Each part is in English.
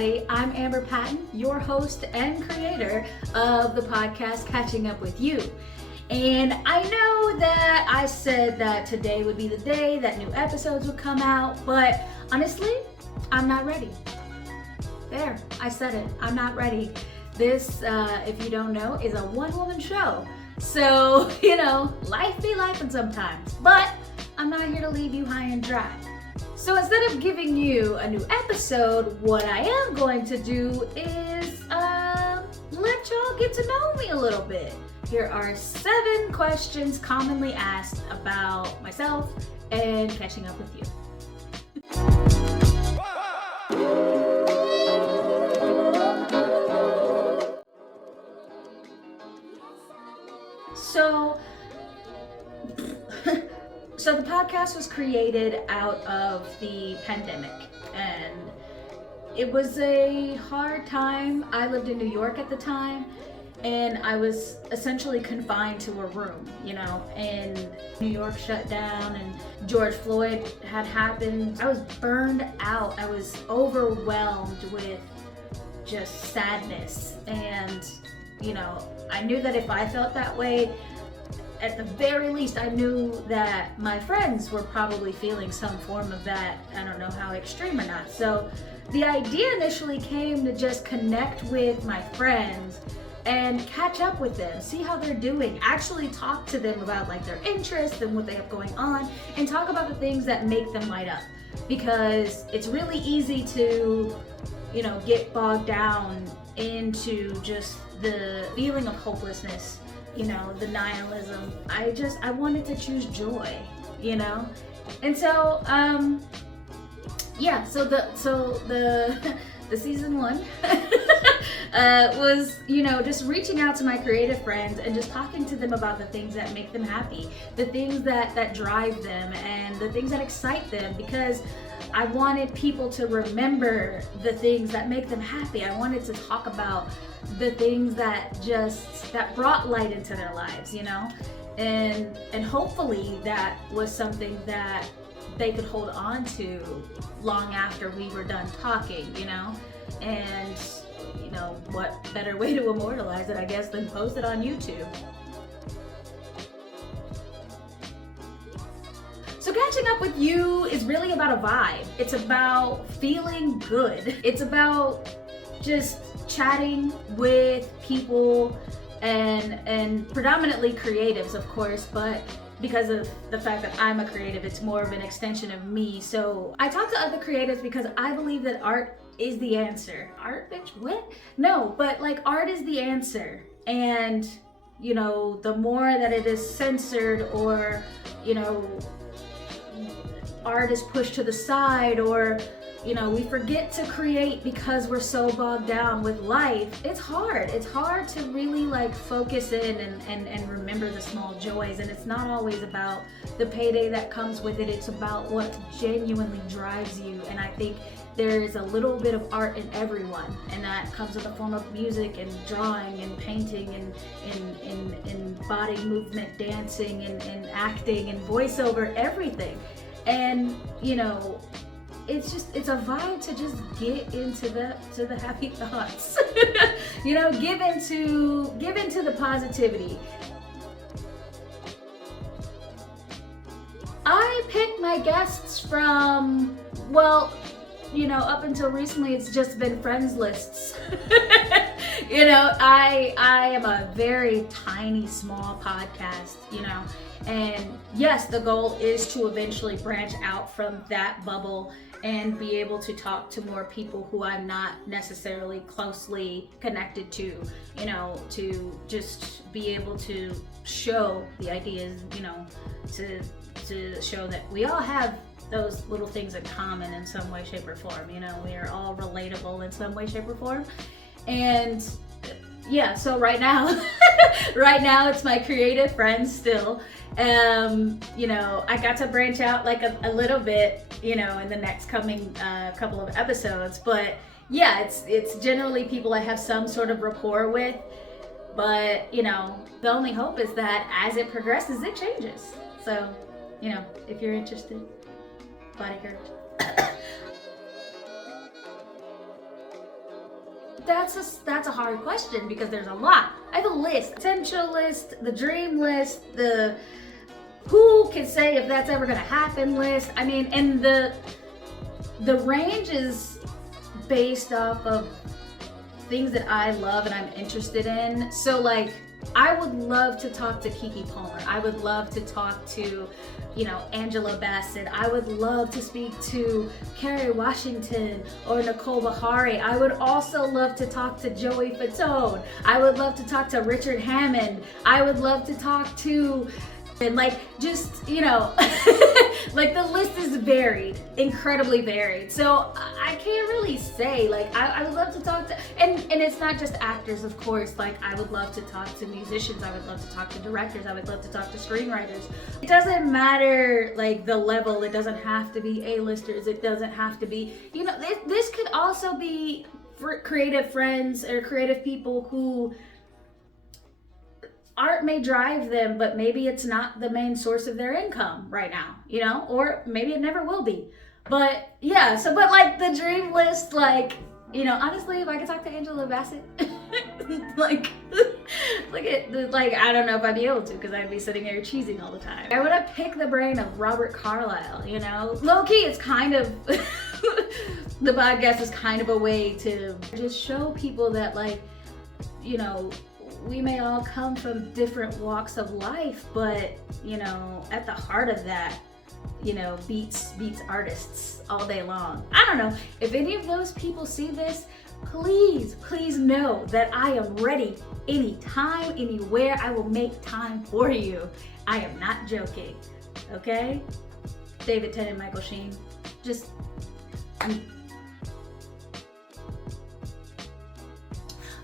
everybody. I'm Amber Patton, your host and creator of the podcast Catching Up With You. And I know that I said that today would be the day that new episodes would come out, but honestly, I'm not ready. There, I said it. I'm not ready. This, if you don't know, is a one-woman show. So, life be lifing sometimes. But I'm not here to leave you high and dry. So instead of giving you a new episode, what I am going to do is let y'all get to know me a little bit. Here are 7 questions commonly asked about myself and catching up with you. So the podcast was created out of the pandemic, and it was a hard time. I lived in New York at the time, and I was essentially confined to a room, and New York shut down and George Floyd had happened. I was burned out. I was overwhelmed with just sadness, and I knew that if I felt that way, at the very least, I knew that my friends were probably feeling some form of that. I don't know how extreme or not. So the idea initially came to just connect with my friends and catch up with them, see how they're doing, actually talk to them about their interests and what they have going on, and talk about the things that make them light up. Because it's really easy to, get bogged down into just the feeling of hopelessness, the nihilism. I wanted to choose joy, and so the season 1 was just reaching out to my creative friends and just talking to them about the things that make them happy, the things that drive them, and the things that excite them, because I wanted people to remember the things that make them happy. I wanted to talk about the things that brought light into their lives, and hopefully that was something that they could hold on to long after we were done talking, and what better way to immortalize it, I guess, than post it on YouTube. So catching up with you is really about a vibe. It's about feeling good. It's about just chatting with people and predominantly creatives, of course, but because of the fact that I'm a creative, it's more of an extension of me. So I talk to other creatives because I believe that art is the answer. Art, bitch, what? No, but art is the answer. And, the more that it is censored, or, art is pushed to the side, or we forget to create because we're so bogged down with life. It's hard to really focus in and remember the small joys. And it's not always about the payday that comes with it. It's about what genuinely drives you. And I think there is a little bit of art in everyone, and that comes in the form of music and drawing and painting and body movement, dancing and acting and voiceover, everything. And it's a vibe to just get into the happy thoughts. Give into the positivity. I pick my guests from, up until recently, it's just been friends lists. I am a very tiny, small podcast, and yes, the goal is to eventually branch out from that bubble and be able to talk to more people who I'm not necessarily closely connected to, to just be able to show the ideas, to show that we all have those little things in common in some way, shape, or form. We are all relatable in some way, shape, or form. And yeah, so right now it's my creative friends still. I got to branch out a little bit, in the next coming couple of episodes. But yeah, it's generally people I have some sort of rapport with. But, the only hope is that as it progresses, it changes. So, if you're interested, body courage. that's a hard question because there's a lot. I have a list, potential list, the dream list, the who can say if that's ever gonna happen list. I mean, and the range is based off of things that I love and I'm interested in. So like, I would love to talk to Keke Palmer. I would love to talk to, Angela Bassett. I would love to speak to Kerry Washington or Nicole Beharie. I would also love to talk to Joey Fatone. I would love to talk to Richard Hammond. I would love to talk to, and like, just, like the list is varied, incredibly varied. So I can't really say, like, I would love to talk to, and it's not just actors, of course. Like, I would love to talk to musicians. I would love to talk to directors. I would love to talk to screenwriters. It doesn't matter, like, the level. It doesn't have to be A-listers. It doesn't have to be, this could also be for creative friends or creative people who art may drive them, but maybe it's not the main source of their income right now, or maybe it never will be. But yeah, but like the dream list, like, honestly, if I could talk to Angela Bassett, like I don't know if I'd be able to, because I'd be sitting there cheesing all the time. I would have picked the brain of Robert Carlyle, low key, it's kind of, the podcast is kind of a way to just show people that, like, we may all come from different walks of life, but, at the heart of that, beats artists all day long. I don't know. If any of those people see this, please know that I am ready anytime, anywhere. I will make time for you. I am not joking. Okay? David Tennant, Michael Sheen.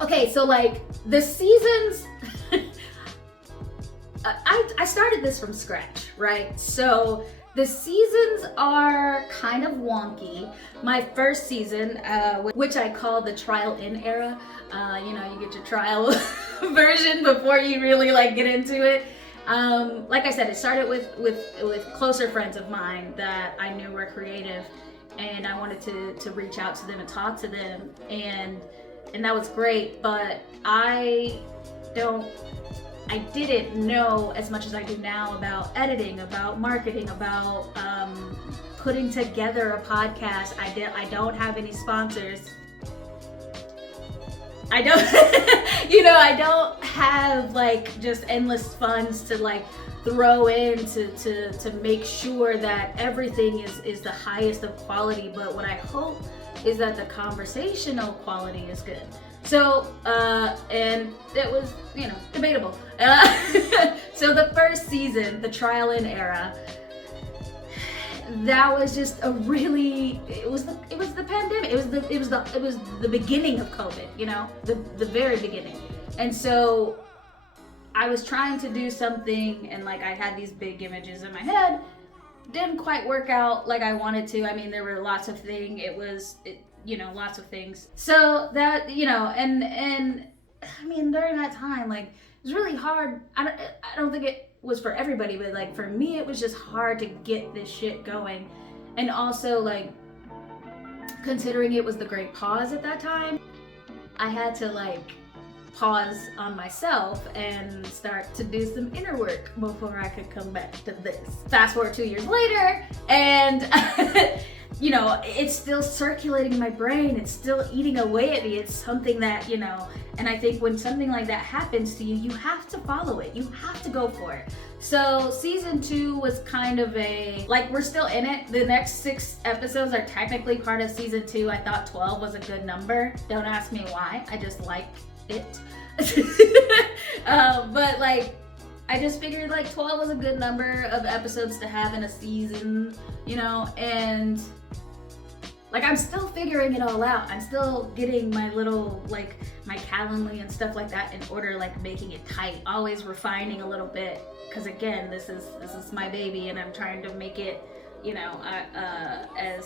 Okay, so like the seasons, I started this from scratch, right? So the seasons are kind of wonky. My first season, which I call the trial in era, you get your trial version before you really like get into it. Like I said, it started with closer friends of mine that I knew were creative, and I wanted to reach out to them and talk to them, and that was great, but I didn't know as much as I do now about editing, about marketing, about putting together a podcast. I don't have any sponsors. I don't, I don't have like just endless funds to like throw in to make sure that everything is the highest of quality. But what I hope is that the conversational quality is good. So, and it was, debatable. So the first season, the trial in era, that was just a really, it was the pandemic. It was the beginning of COVID, the very beginning. And so I was trying to do something, and like I had these big images in my head. Didn't quite work out like I wanted to. I mean, there were lots of things. Lots of things. So that, and I mean, during that time, like, it was really hard. I don't think it was for everybody, but like for me, it was just hard to get this shit going. And also, like, considering it was the great pause at that time, I had to like pause on myself and start to do some inner work before I could come back to this. Fast forward 2 years later, and it's still circulating in my brain. It's still eating away at me. It's something that, and I think when something like that happens to you, you have to follow it. You have to go for it. So season 2 was kind of we're still in it. The next 6 episodes are technically part of season 2. I thought 12 was a good number. Don't ask me why. I just like it. But like, I just figured like 12 was a good number of episodes to have in a season, and like, I'm still figuring it all out. I'm still getting my little, like, my Calendly and stuff like that in order, like making it tight, always refining a little bit. Cause again, this is my baby, and I'm trying to make it, as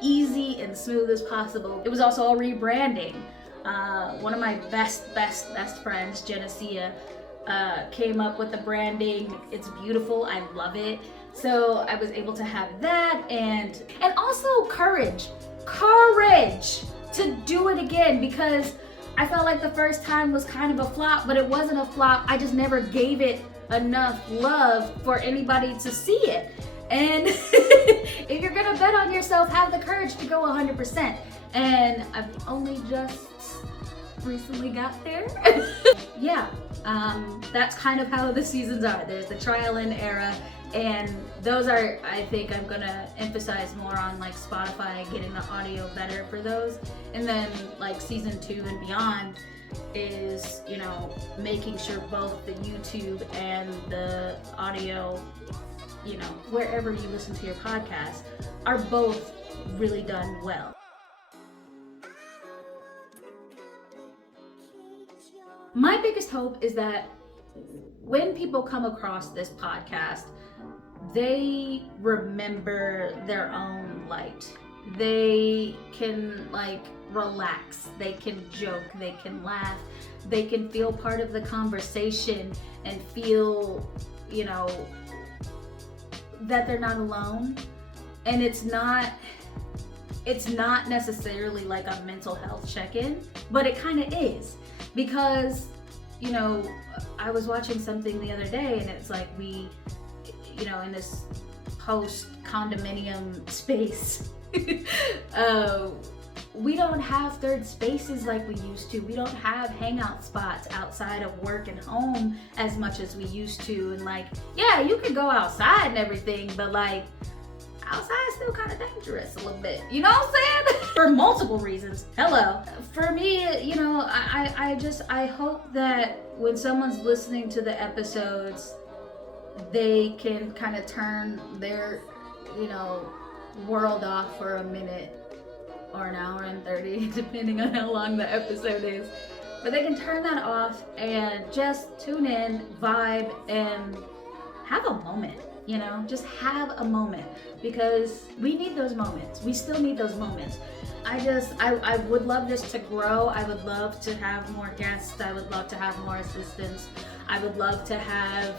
easy and smooth as possible. It was also a rebranding. One of my best friends, Genesia, came up with the branding. It's beautiful. I love it. So I was able to have that, and also courage to do it again because I felt like the first time was kind of a flop, but it wasn't a flop. I just never gave it enough love for anybody to see it. And if you're gonna bet on yourself, have the courage to go 100%. And I've only just recently got there. Yeah, that's kind of how the seasons are. There's the trial and era, and those are, I think I'm gonna emphasize more on like Spotify, getting the audio better for those. And then like season 2 and beyond is, you know, making sure both the YouTube and the audio, you know, wherever you listen to your podcast, are both really done well. My biggest hope is that when people come across this podcast, they remember their own light. They can like relax, they can joke, they can laugh, they can feel part of the conversation and feel, you know, that they're not alone. And it's not necessarily like a mental health check-in, but it kind of is. Because, you know, I was watching something the other day and it's like we, you know, in this post-condominium space, we don't have third spaces like we used to. We don't have hangout spots outside of work and home as much as we used to. And like, yeah, you could go outside and everything, but like, outside is still kind of dangerous a little bit. You know what I'm saying? For multiple reasons. Hello. For me, you know, I hope that when someone's listening to the episodes, they can kind of turn their, you know, world off for a minute or an hour and 30, depending on how long the episode is. But they can turn that off and just tune in, vibe, and have a moment. You know, just have a moment, because we need those moments. We still need those moments. I would love this to grow. I would love to have more guests. I would love to have more assistants. I would love to have,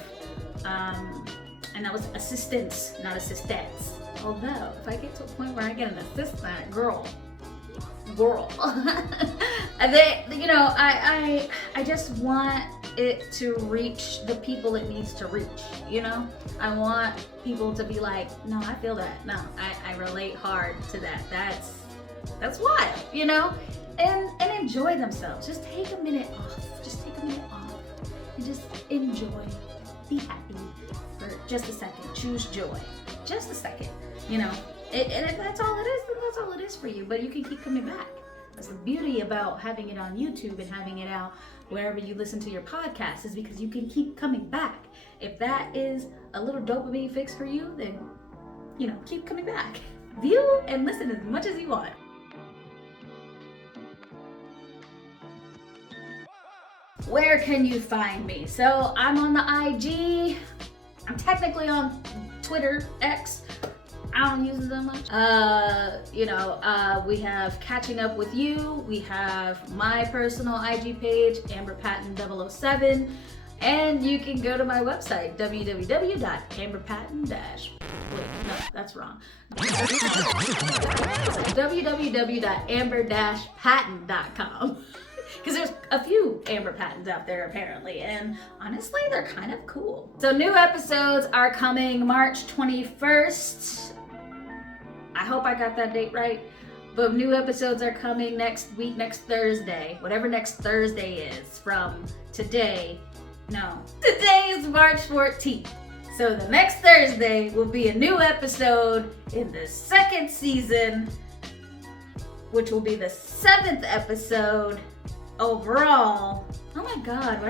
and that was assistants, not assistants. Although, if I get to a point where I get an assistant, girl. And then, you know, I just want it to reach the people it needs to reach, you know? I want people to be like, no, I feel that. No, I relate hard to that. That's wild, you know? And enjoy themselves. Just take a minute off. And just enjoy. Be happy for just a second. Choose joy. Just a second, you know? And if that's all it is, then that's all it is for you. But you can keep coming back. That's the beauty about having it on YouTube and having it out wherever you listen to your podcast, is because you can keep coming back. If that is a little dopamine fix for you, then, you know, keep coming back. View and listen as much as you want. Where can you find me? So I'm on the IG. I'm technically on Twitter, X. I don't use it that much. You know, we have Catching Up With You. We have my personal IG page, Amber Patton 007. And you can go to my website, www.amberpatton- wait, no, that's wrong. www.amber-patton.com. Because there's a few Amber Pattons out there apparently, and honestly, they're kind of cool. So new episodes are coming March 21st. I hope I got that date right. But new episodes are coming next week, next Thursday, whatever next Thursday is from today. No, today is March 14th. So the next Thursday will be a new episode in the second season, which will be the 7th episode overall. Oh my God,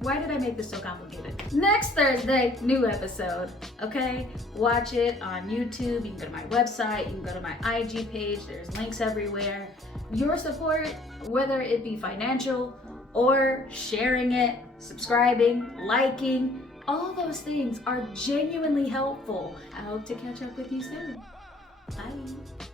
why did I make this so complicated? Next Thursday, new episode, okay? Watch it on YouTube. You can go to my website, you can go to my IG page. There's links everywhere. Your support, whether it be financial or sharing it, subscribing, liking, all those things are genuinely helpful. I hope to catch up with you soon. Bye.